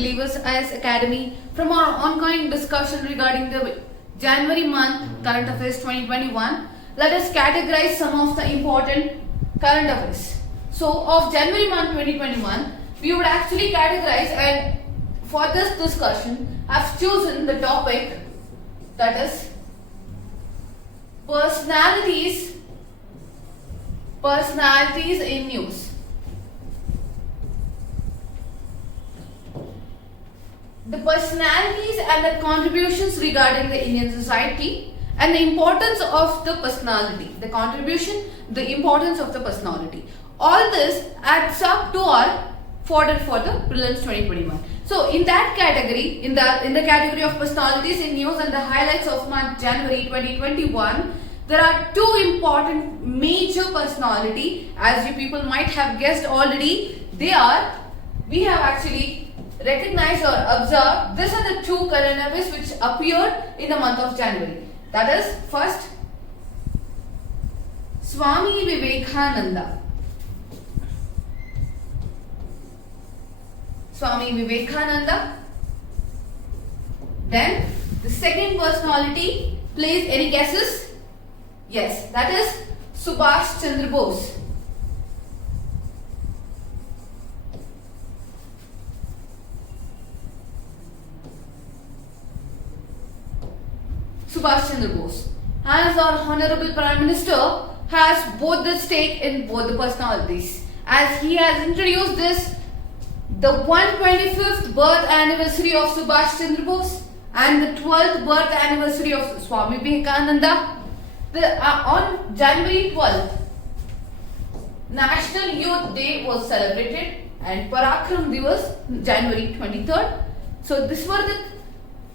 Believers as Academy. From our ongoing discussion regarding the January month current affairs 2021, let us categorize some of the important current affairs. So, of January month 2021, we would actually categorize, and for this discussion, I've chosen the topic that is personalities in news. The personalities and the contributions regarding the Indian society and the importance of the personality, the contribution, the importance of the personality. All this adds up to our fodder for the prelims 2021. So in that category, in the category of personalities in news and the highlights of month January 2021, there are two important major personality, as you people might have guessed already. We have actually recognized or observed, these are the two current affairs which appeared in the month of January. That is, first, Swami Vivekananda. Then, the second personality, please, any guesses? Yes, that is Subhash Chandra Bose. Subhash Chandra Bose, as our Honorable Prime Minister has both the stake in both the personalities, as he has introduced this, the 125th birth anniversary of Subhash Chandra Bose and the 12th birth anniversary of Swami Vivekananda. On January 12th, National Youth Day was celebrated, and Parakram Divas January 23rd. So these were the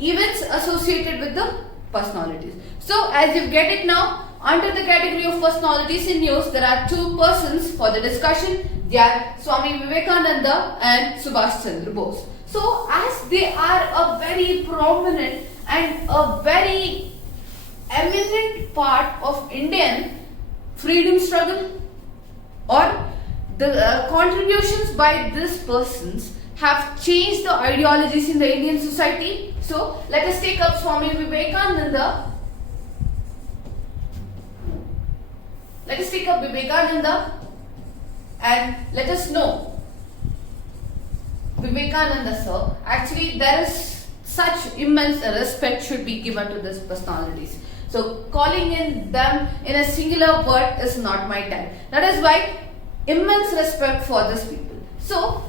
events associated with the personalities. So as you get it now, under the category of personalities in news, there are two persons for the discussion. They are Swami Vivekananda and Subhash Chandra Bose. So as they are a very prominent and a very eminent part of Indian freedom struggle, or the contributions by these persons have changed the ideologies in the Indian society. So let us take up Swami Vivekananda. And let us know Vivekananda sir. Actually, there is such immense respect should be given to these personalities. So calling in them in a singular word is not my type. That is why immense respect for these people. So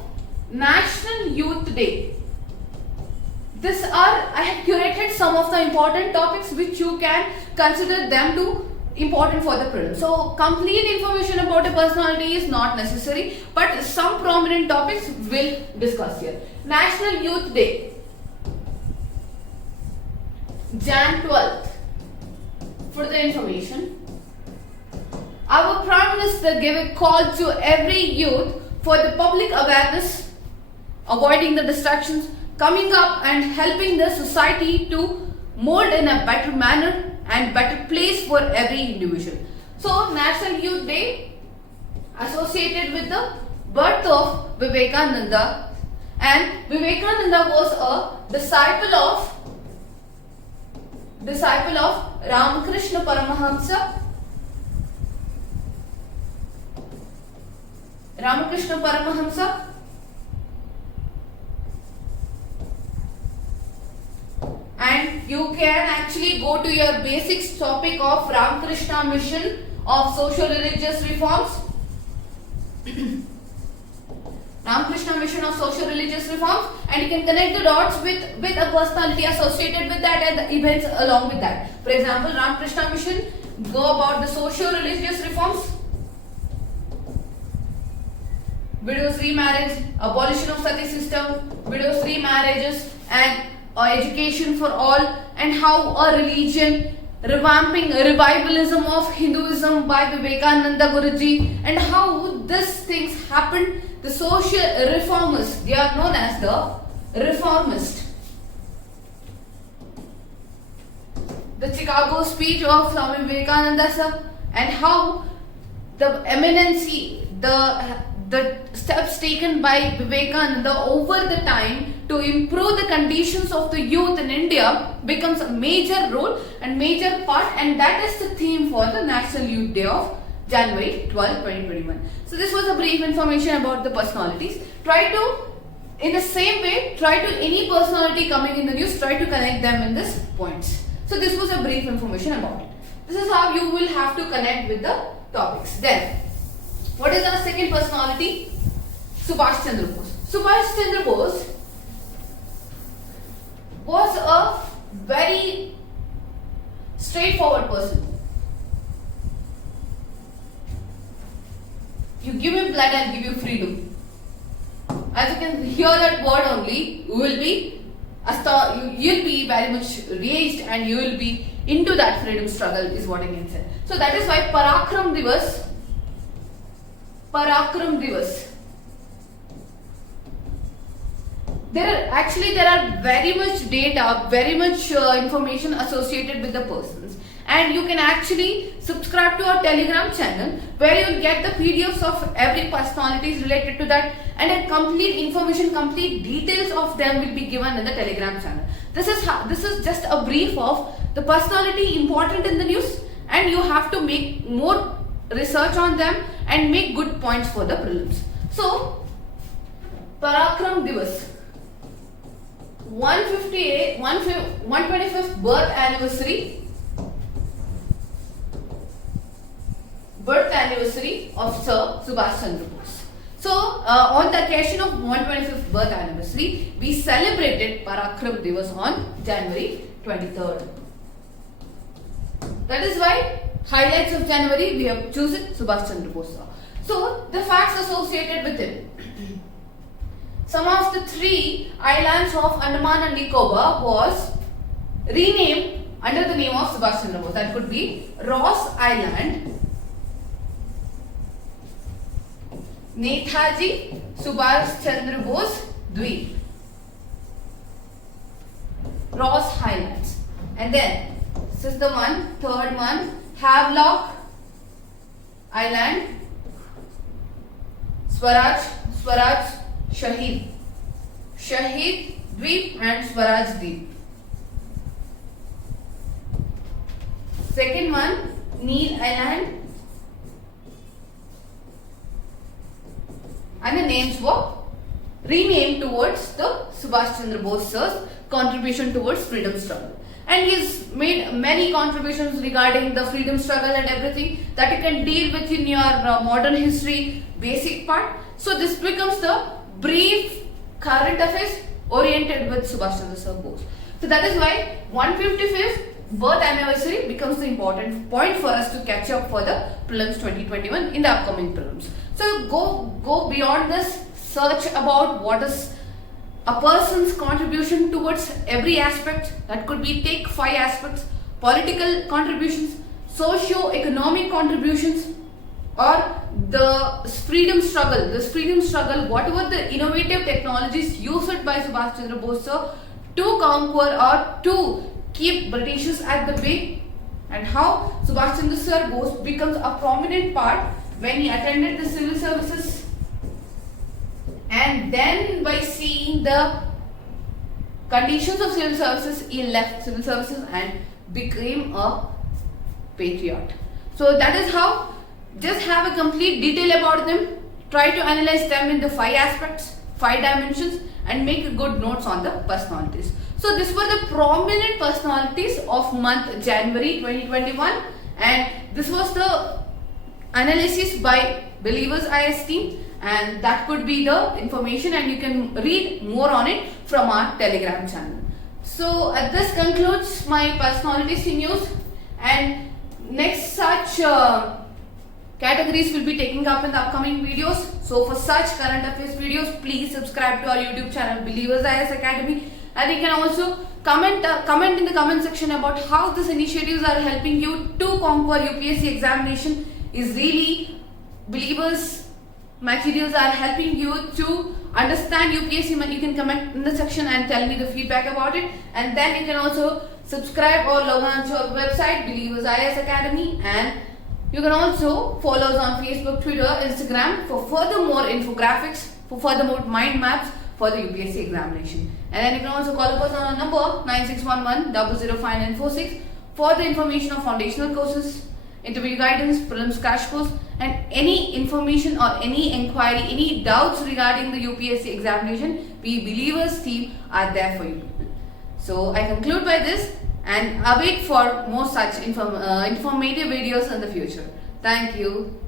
National Youth Day. I have curated some of the important topics which you can consider them to important for the prelim. So complete information about a personality is not necessary, but some prominent topics will discuss here. National Youth Day, Jan 12th. For the information, our Prime Minister gave a call to every youth for the public awareness, avoiding the distractions, coming up and helping the society to mold in a better manner and better place for every individual. So National Youth Day associated with the birth of Vivekananda, and Vivekananda was a disciple of Ramakrishna Paramahamsa. And you can actually go to your basics topic of Ramakrishna Mission of Social Religious Reforms. Ramakrishna Mission of Social Religious Reforms, and you can connect the dots with a personality associated with that and the events along with that. For example, Ramakrishna Mission go about the social religious reforms, widows remarriage, abolition of sati system, widows remarriages, and education for all, and how a religion revamping revivalism of Hinduism by Vivekananda Guruji, and how these things happened. The social reformists, they are known as the reformists. The Chicago speech of Swami Vivekananda sir, and how the eminency, the steps taken by Vivekananda over the time to improve the conditions of the youth in India becomes a major role and major part, and that is the theme for the National Youth Day of January 12, 2021. So this was a brief information about the personalities. Try to, in the same way, try to any personality coming in the news, try to connect them in this points. So this was a brief information about it. This is how you will have to connect with the topics. Then, what is our second personality? Subhash Chandra Bose. Subhash Chandra Bose was a very straightforward person. You give him blood, I'll give you freedom. As you can hear that word only, you will be very much raised and you will be into that freedom struggle is what I can say. So that is why Parakram Divas. There are very much data, very much information associated with the persons, and you can actually subscribe to our Telegram channel where you will get the PDFs of every personalities related to that, and a complete information, complete details of them will be given in the Telegram channel. This is just a brief of the personality important in the news, and you have to make more research on them and make good points for the prelims. So, Parakram Divas, 125th birth anniversary of Sir Subhash Chandra Bose. So, on the occasion of 125th birth anniversary, we celebrated Parakram Divas on January 23rd. That is why highlights of January we have chosen Subhash Chandra Bose. So, the facts associated with him. Some of the 3 islands of Andaman and Nicobar was renamed under the name of Subhash Chandra Bose. That could be Ross Island, Netaji Subhash Chandra Bose Dweep, Ross Islands, and then this is the third one, Havelock Island, Swaraj, Shahid Dweep and Swaraj Dweep. Second one, Neil Island, and the names were renamed towards the Subhash Chandra Bose's contribution towards freedom struggle. And he's made many contributions regarding the freedom struggle and everything that you can deal with in your modern history basic part. So this becomes the brief current affairs oriented with Subhash Chandra Bose. So that is why 155th birth anniversary becomes the important point for us to catch up for the prelims 2021 in the upcoming prelims. So go beyond this, search about what is a person's contribution towards every aspect. That could be, take 5 aspects: political contributions, socio-economic contributions, or the freedom struggle. This freedom struggle, whatever the innovative technologies used by Subhash Chandra Bose to conquer or to keep Britishers at the bay, and how Subhash Chandra Bose becomes a prominent part when he attended the civil services, and then by seeing the conditions of civil services, he left civil services and became a patriot. So that is how. Just have a complete detail about them, try to analyze them in the 5 aspects, 5 dimensions, and make good notes on the personalities. So this were the prominent personalities of month January 2021, and this was the analysis by Believers IS team, and that could be the information, and you can read more on it from our Telegram channel. So this concludes my personalities news, and next such categories will be taking up in the upcoming videos. So for such current affairs videos, please subscribe to our YouTube channel Believers IS Academy, and you can also comment in the comment section about how these initiatives are helping you to conquer UPSC examination. Is really Believers materials are helping you to understand UPSC? You can comment in the section and tell me the feedback about it, and then you can also subscribe or log on to our website Believers IS Academy, and you can also follow us on Facebook, Twitter, Instagram for further more infographics, for further more mind maps, for the UPSC examination. And then you can also call us on our number 9611 for the information of foundational courses, interview guidance, prelims crash course, and any information or any inquiry, any doubts regarding the UPSC examination, we Believers team are there for you people. So I conclude by this and await for more such informative videos in the future. Thank you.